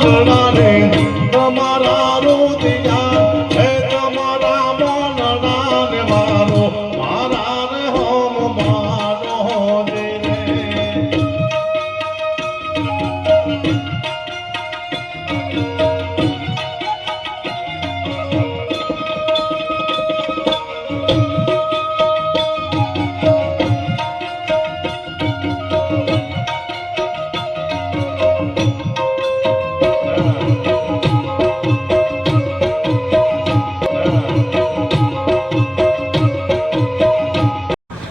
માલડાને તમારા રોદિયા હે તમારા માલડાને મારો મારા રે હોમ મારો દે રે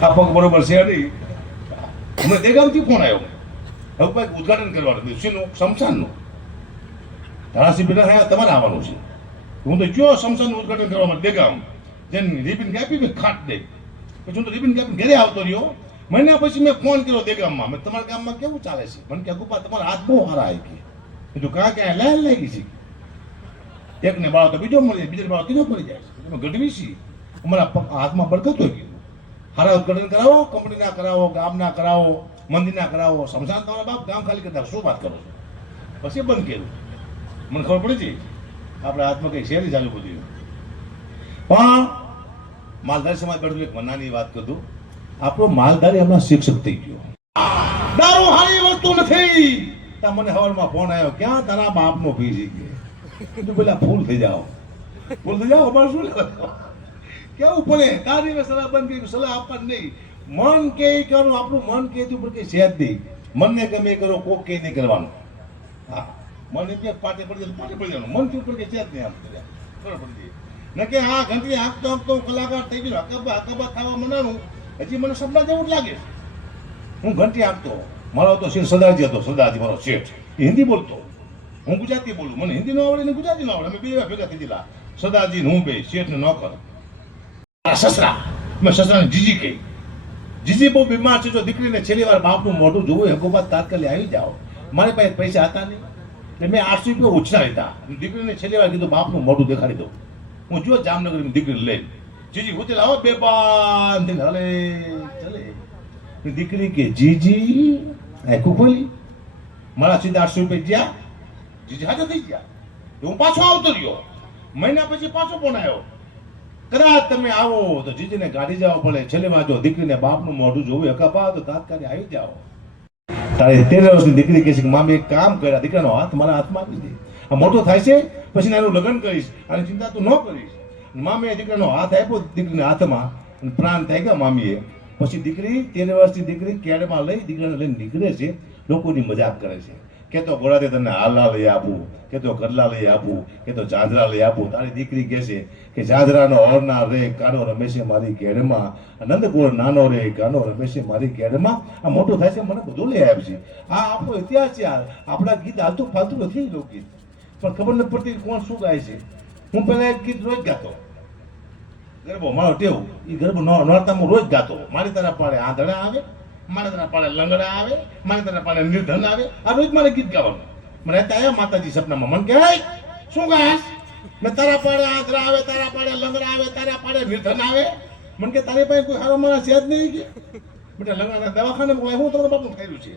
આ પગ બરોબર છે નહીં હમણાં તે ગામથી ફોન આવ્યો હવે કંઈક ઉદઘાટન કરવાનું શેનું શમશાનનું ધારાસી બેટા હા તમારે આવવાનું છે હું તો કયો શમશાનનું ઉદઘાટન કરવા માટે દેગામ જેને રિબિન કાપી મેં ખાટ દે પછી હું તો રિબિન કાપીને ઘરે આવતો રહ્યો મહિના પછી મેં ફોન કર્યો દેગામમાં મેં તમારા ગામમાં કેવું ચાલે છે મને કે ગુપા તમારા હાથ બહુ સારા આવી ગયા કીધું કાં ક્યાં લાલ લાગી છે એકને બાળો તો બીજો મળી જાય બીજો બાળો ત્રીજો મળી જાય છે તમે ગઢવી છીએ અમારા હાથમાં બરકત હોય કીધું હારા ઉદઘાટન કરાવો કંપનીના કરાવો ગામના કરાવો મંદિરના કરાવો શમશાન તમારા બાપ ગામ ખાલી કરતા શું વાત કરો છો પછી બંધ કર્યું મને ખબર પડી છે આપણા હાથમાં કંઈ શેરી ચાલુ બધું પણ માલધારી સમાજ બેઠું એક મનાની વાત કરું આપણો માલધારી હમણાં શિક્ષક થઈ ગયો દારૂ હારી વસ્તુ નથી તા મને હવારમાં ફોન આવ્યો ક્યાં તારા બાપનો ફી છે કે પેલા ફૂલ થઈ જાઓ અમારે શું કેવું પડે તારી મેં સલાહ બંધ કરી સલાહ આપવાની નહીં મન કે કરવાનું આપણું મન કે ઉપર કે છે જ નહીં મનને ગમે કરો કોક કે નહીં કરવાનું હા મન એટલે પાટે પડી જવાનું મન ઉપર કે છે જ નહીં આમ ખબર પડી ન કે હા ઘંટી હાંકતો કલાકાર થઈ ગયો હકબા ખાવા મનાનું હજી મને સપના જેવું જ લાગે હું ઘંટી હાંકતો મારો તો શેઠ સરદારજી હતો સરદારજી મારો શેઠ એ હિન્દી બોલતો હું ગુજરાતી બોલું મને હિન્દી ન આવડે ને ગુજરાતી ન આવડે અમે બે ભેગા થઈ ગયેલા સરદારજી હું બે શેઠ ને નોકર સસરા મેં સસરાને જીજી કહી જીજી બહુ બીમાર છે જો દીકરીને છેલ્લી વાર બાપનું મોઢું જોવું હકુબાત તાત્કાલિક આવી જાઓ મારી પાસે પૈસા હતા નહીં એટલે મેં 800 રૂપિયા ઓછા હતા દીકરીને છેલ્લી વાર કીધું બાપનું મોઢું દેખાડી દઉં હું જો જામનગર દીકરીને લઈને જીજી હું લાવો બે બાન હલે ચલે દીકરી કે જીજી આખું ખોલી મારા સીધા 800 રૂપિયા ગયા જીજી હાજર થઈ ગયા હું પાછો આવતો રહ્યો મહિના પછી પાછો ફોન આવ્યો કદાચ તમે આવો તો જીજીને ગાડી જવા પડે છેલ્લે જો દીકરીને બાપનું મોઢું જોવું હકાપા તો તાત્કાલિક આવી જાઓ તારે 13 વર્ષની દીકરી કહે છે કે મામી એક કામ કર્યા દીકરાનો હાથ મારા હાથમાં આપી દે આ મોટો થાય છે પછી એનું લગ્ન કરીશ અને ચિંતા તું ન કરીશ મામીએ દીકરાનો હાથ આપ્યો દીકરીના હાથમાં અને પ્રાણ થઈ ગયા મામીએ પછી દીકરી 13 વર્ષની દીકરી કેડમાં લઈ દીકરાને લઈને નીકળે છે લોકોની મજાક કરે છે કે તો ગોળાથી તને હાલા લઈ આપું કે તો ગરલા લઈ આપું કે તો જાંજરા લઈ આપું તારી દીકરી કહે છે કે જાંજરાનો ઓરના રે કાનો રમેશે મારી કેડમાં નંદગોળ નાનો રે કાનો રમેશે મારી કેડમાં આ મોટું થાય છે મને બધું લઈ આવે છે આ આપણો ઇતિહાસ છે આપણા ગીત હાલતું ફાલતું નથી લોકગીત પણ ખબર નથી પડતી કોણ શું ગાય છે હું પહેલા એક ગીત રોજ ગાતો ગરબો મારો ટેવું એ ગરબો નોરતામાં રોજ ગાતો મારી તરફ પાડે આંધળા આવે મારે તને પાડે લંગડા આવે મારે તને પાડે નિર્ધન આવે આ રોજ મારે ગીત ગાવાનું મને આવ્યા માતાજી સપનામાં મને કહે શું ગાસ મેં તારા પાડે આંધળા આવે તારા પાડે લંગડા આવે તારા પાડે નિર્ધન આવે મને કે તારી પાસે કોઈ સારો માણસ છે જ નહીં કે બેટા લંગડા દવાખાને હું તમારા બાપનું થયેલું છે